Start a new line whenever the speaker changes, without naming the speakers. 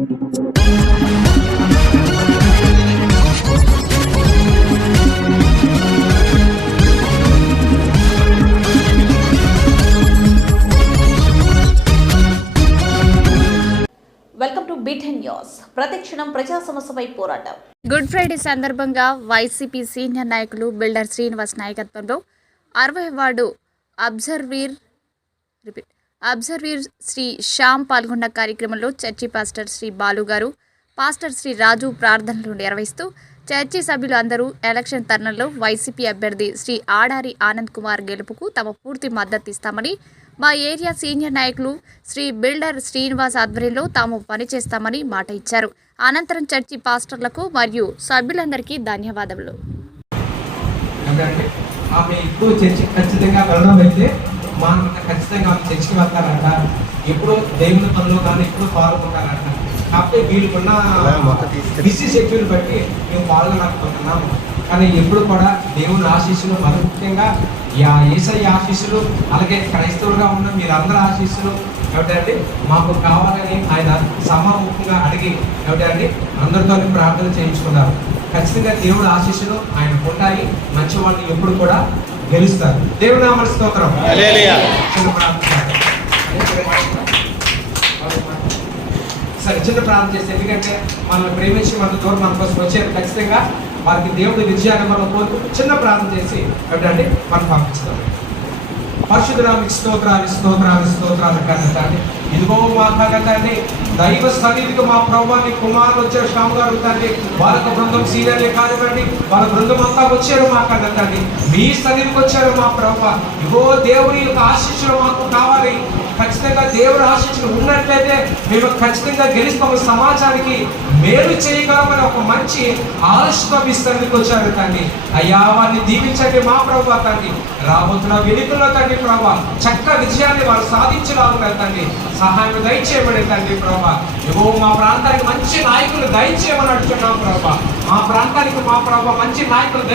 Welcome to bitten news ప్రతిక్షణం ప్రజా సమస్యపై పోరాటం. గుడ్ ఫ్రైడే సందర్భంగా వైసీపీ సీనియర్ నాయకులు బిల్డర్ శ్రీనివాస్ నాయకత్వంలో అరవై ward observer repeat. Observer Shri Shyam పాల్గొన్న కార్యక్రమంలో చర్చి పాస్టర్ శ్రీ బాలు గారు పాస్టర్ శ్రీ రాజు ప్రార్థనలు నిర్వహిస్తూ చర్చి సభ్యులు అందరూ ఎలక్షన్ తరుణంలో వైసీపీ అభ్యర్థి శ్రీ ఆడారి ఆనంద్ కుమార్ గెలుపుకు తమ పూర్తి మద్దతు ఇస్తామని మా ఏరియా సీనియర్ నాయకులు శ్రీ బిల్డర్ శ్రీనివాస్ ఆధ్వర్యంలో తాము పనిచేస్తామని మాట ఇచ్చారు. అనంతరం చర్చి పాస్టర్లకు మరియు సభ్యులందరికీ ధన్యవాదములు.
మా ఖచ్చితంగా ఆమె చర్చికి వెళ్తారంట ఎప్పుడు దేవుని పనులు కానీ ఎప్పుడు పాల్గొంటారంట. కాకపోతే వీళ్ళకున్న బిజీ షెడ్యూల్ బట్టి మేము పాల్గొనకపోతున్నాము కానీ ఎప్పుడు కూడా దేవుని ఆశీస్సులు మరి ముఖ్యంగా యా ఏసై ఆశీస్సులు అలాగే క్రైస్తవులుగా ఉన్న మీరందరూ ఆశీస్సులు ఏమిటంటే మాకు కావాలని ఆయన సమాముఖంగా అడిగి ఏమిటంటే అందరితో ప్రార్థన చేయించుకున్నారు. ఖచ్చితంగా దేవుడు ఆశీస్సులు ఆయన ఉంటాయి. మంచి వాళ్ళు ఎప్పుడు కూడా గెలుస్తారు. దేవుడు నామ స్తోత్రం. సరే చిన్న ప్రార్థన చేస్తే ఎందుకంటే మనల్ని ప్రేమించి మన దూరం మన కోసం వచ్చారు. ఖచ్చితంగా వారికి దేవుడి విజయాన్ని మనం కోరుకుంటూ చిన్న ప్రార్థన చేసి ఏమిటంటే మనం పంపిస్తాం పరిశుద్ధరామికి స్తోత్రాలు స్తోత్రాలు స్తోత్రాలు కదండి ఇదిగో మా కదండి దైవ సన్నిధికి మా ప్రభువాన్ని కుమారులు వచ్చారు శ్యామ్ గారు తండ్రి. వాళ్ళ బృందం సీనియర్లే కానివ్వండి వాళ్ళ బృందం అంతా వచ్చారు మా కదండి మీ సన్నిధికి వచ్చారు మా ప్రభా. ఇగో దేవుని యొక్క ఆశీస్సులు మాకు కావాలి. ఖచ్చితంగా దేవుని ఆశీస్సులు ఉన్నట్లయితే మేము ఖచ్చితంగా గెలుస్తాము. సమాజానికి మేలు చేయగలమని ఒక మంచి ఆలోచన మీ వచ్చారు తండ్రి. అయ్యా వారిని దీవించండి మా ప్రభా తండ్రి. రాబోతున్న వెనుకల్లో తండ్రి ప్రభా చక్క విజయాన్ని వారు సాధించలాగున్నారు తండ్రి. సహాయం దయచేయబడే తండ్రి ప్రభా. ఇగో మా ప్రాంతానికి మంచి నాయకులు దయచేయమని అడుగుతున్నాం ప్రభా. మా ప్రాంతానికి మా ప్రభా మంచి నాయకులు